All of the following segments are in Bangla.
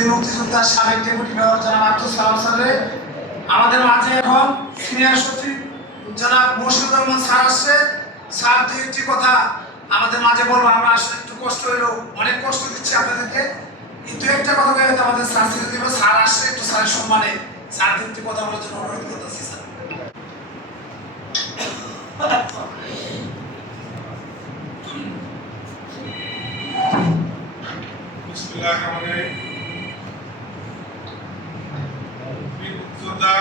বীর মুক্তিযোদ্ধা সাবেক ডেপুটি মেয়র জনাব আব্দুল সালাম স্যারের, আমাদের মাঝে এখন সিনিয়র সচিব জনাব মুর্শিদুর রহমান স্যার আসছে। স্যার দু একটি কথা আমাদের মাঝে বলব আমরা আসলে একটু কষ্ট হইল, অনেক কষ্ট দিচ্ছি আপনাদেরকে। দু একটা কথা বলে আমাদের স্যার ছেড়ে দেবো। স্যার আসছে, একটু স্যারের সম্মানে স্যার একটি কথা বলার জন্য অনুরোধ করতেছি, স্যার। বিসমিল্লাহ রহমান রহিম বীর মুক্তিযোদ্ধা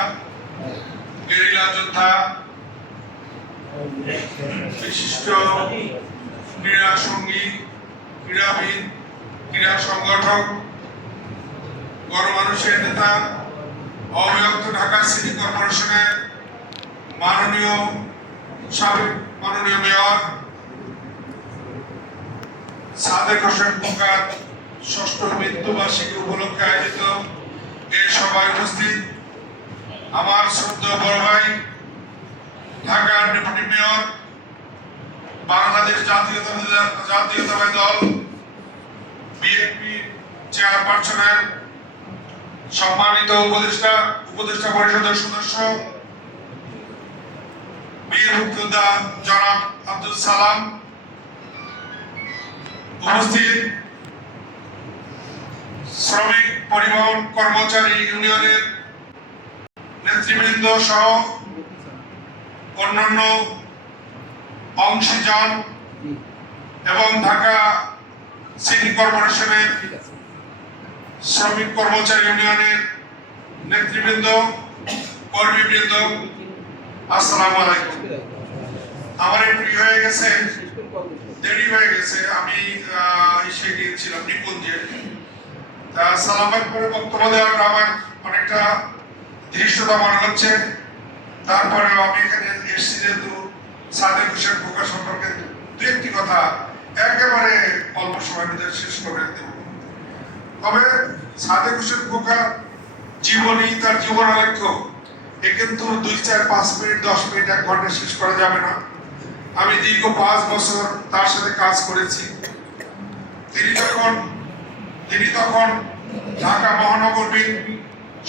গেরিলা যোদ্ধা, বিশিষ্ট ক্রীড়া সঙ্গী, ক্রীড়াবিদ, ক্রীড়া সংগঠক, গণমানুষের নেতা অবিভক্ত ঢাকা সিটি কর্পোরেশনের মাননীয় সাবেক মাননীয় মেয়র, সাদেক হোসেন ষষ্ঠ মৃত্যুবার্ষিকী উপলক্ষে আয়োজিত এই সভায় উপস্থিত আমার শ্রদ্ধেয় বড় ভাই ঢাকার ডেপুটি মেয়র, বাংলাদেশ জাতীয়তাবাদী জাতীয়তাবাদী দল, বিএনপি চেয়ারপারসনের সম্মানিত উপদেষ্টা উপদেষ্টা পরিষদের সদস্য, বীর মুক্তিযোদ্ধা জনাব আব্দুল সালাম উপস্থিত। শ্রমিক পরিবহন কর্মচারী ইউনিয়নের নেতৃবৃন্দ সহ অন্যান্য অংশীজন এবং ঢাকা সিটি কর্পোরেশনের শ্রমিক কর্মচারী ইউনিয়নের নেতৃবৃন্দ, কর্মীবৃন্দ, আসসালামু আলাইকুম। আমার ই হয়ে গেছে, দেরি হয়ে গেছে, আমি এসে গিয়েছিলাম নিকুঞ্জে। তা সালামের পরে বক্তব্য দেওয়াটা আমার অনেকটা ধৃষ্টতা মনে হচ্ছে। তারপরেও আমি এখানে এসেছি যেহেতু সাদেক হোসেন খোকা সম্পর্কে দু একটি কথা। একেবারে অল্প সময়ের ভিতরে শেষ করে দেব। তবে সাদেক হোসেন খোকা জীবনী তার জীবন আলেখ্য এ কিন্তু দুই, চার, পাঁচ মিনিট, দশ মিনিট, এক ঘণ্টা শেষ করা যাবে না। আমি দীর্ঘ পাঁচ বছর তার সাথে কাজ করেছি। তিনি যখন তিনি তখন ঢাকা মহানগর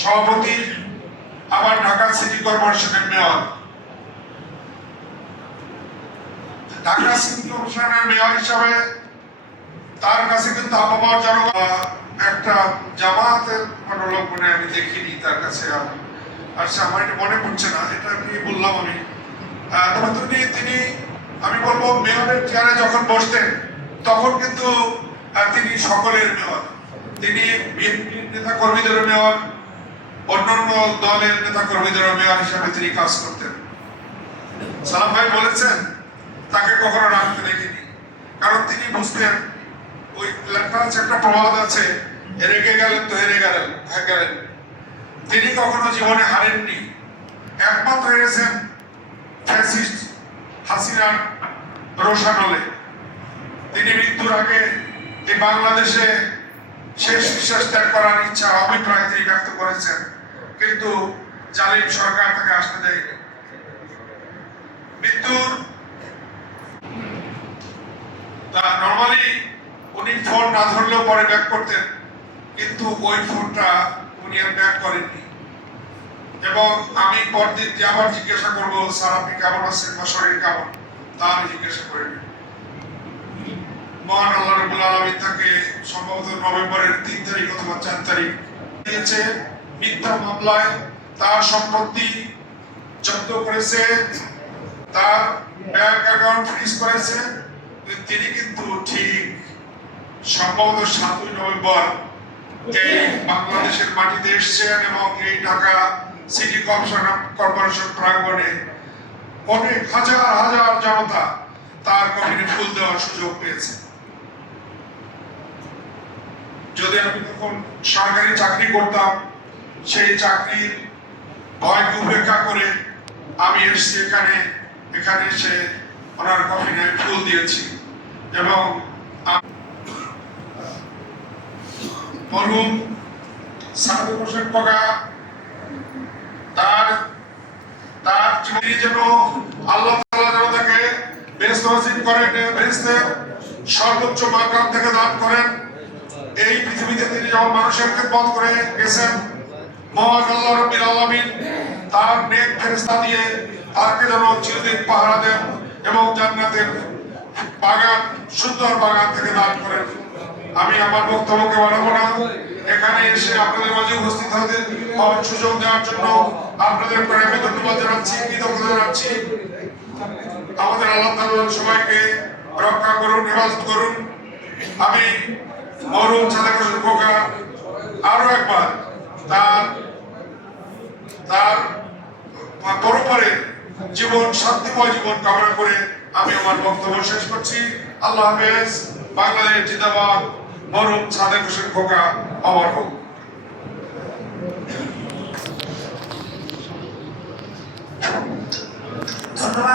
সভাপতি আবার ঢাকা সিটি কর্পোরেশনের মেয়র। ঢাকা সিটি কর্পোরেশনের মেয়র হিসাবে তার কাছে কিন্তু আবহাওয়ার জনগণ একটা জামাতের অবলম্বনে আমি দেখিনি তার কাছে আর- আচ্ছা আমার এটা মনে পড়ছে না, এটা কি বললাম আমি। তবে তিনি তিনি, আমি বলব মেয়রের চেয়ারে যখন বসতেন, তখন কিন্তু তিনি সকলের মেয়র। তিনি বিএনপি নেতা কর্মীদের মেয়র অন্যান্য দলের নেতা কর্মীদের মেয়র হিসাবে তিনি কাজ করতেন। সালাম ভাই বলেছেন, তাকে কখনো রাখতে দেখিনি। কারণ তিনি বুঝতেন, ওই একটা প্রবাদ আছে রেগে গেলেন তো হেরে গেলেন, হয়ে গেলেন। তিনি কখনো জীবনে হারেননি। একমাত্র হেরেছেন ফ্যাসিস্ট হাসিনার রোশানলে। তিনি মৃত্যুর আগে এই বাংলাদেশে শেষ বিশ্বাস ত্যাগ করার ইচ্ছা, অভিপ্রায় তিনি ব্যক্ত করেছেন। কিন্তু জালিম সরকার তাকে আসতে দেয়নি। মৃত্যুর তা নর্মালি উনি ফোন না ধরলেও পরে ব্যাক করতেন, কিন্তু ওই ফোনটা উনি আর ব্যাক করেননি। এবং আমি পরদিন যে আবার জিজ্ঞাসা করব, স্যার, আপনি কেমন আছেন? বা শরীর কেমন? তা আমি জিজ্ঞাসা করিনি মহান আল্লাহ রবুল আলমী তাকে সম্ভবত নভেম্বরের তিন তারিখ অথবা চার তারিখ দিয়েছে। মিথ্যা মামলায় তার সম্পত্তি জব্দ করেছে, তার ব্যাংক অ্যাকাউন্ট ফ্রিজ করেছে তিনি কিন্তু ঠিক সম্ভবত সাতই নভেম্বর বাংলাদেশের মাটিতে এসছেন এবং এই ঢাকা সিটি কর্পোরেশন কর্পোরেশন প্রাঙ্গণে অনেক হাজার হাজার জনতা তার কফিনে ফুল দেওয়ার সুযোগ পেয়েছে। যদি আমি তখন সরকারি চাকরি করতাম সেই চাকরির ভয়কে উপেক্ষা করে আমি এসেছি এখানে। এখানে এসে ওনার কফিনে ফুল দিয়েছি। এবং পগা, তার তার জীবনী যেন আল্লাহ তাকে বেহেশত নসিব করেন বেহেশতের সর্বোচ্চ মাকাম থেকে দান করেন। এই পৃথিবীতে তিনি যখন মানুষের খেদমত করে গেছেন মহান আল্লাহ রব্বিল আলামিন তার নেক ফেরেশতা দিয়ে তাকে যেন চিরদিন পাহারা দেন এবং জান্নাতের বাগান, সুন্দর বাগান থেকে দান করেন। আমি আমার বক্তব্যকে বাড়াবো না। এখানে এসে আপনাদের মাঝে উপস্থিত হতে হওয়ার সুযোগ দেওয়ার জন্য আপনাদের প্রেমে ধন্যবাদ জানাচ্ছি, কৃতজ্ঞতা জানাচ্ছি। আমাদের আল্লাহ তাআলা সবাইকে রক্ষা করুন, হেফাজত করুন। আমি মরুম সাদাক হোসেন আরও একবার তার তার পরপরে জীবন, শান্তিময় জীবন কামনা করে আমি আমার বক্তব্য শেষ করছি। আল্লাহ হাফেজ, বাংলাদেশ জিন্দাবাদ মরুম সাদেক হোসেন খোকা অমর হোক। ধন্যবাদ।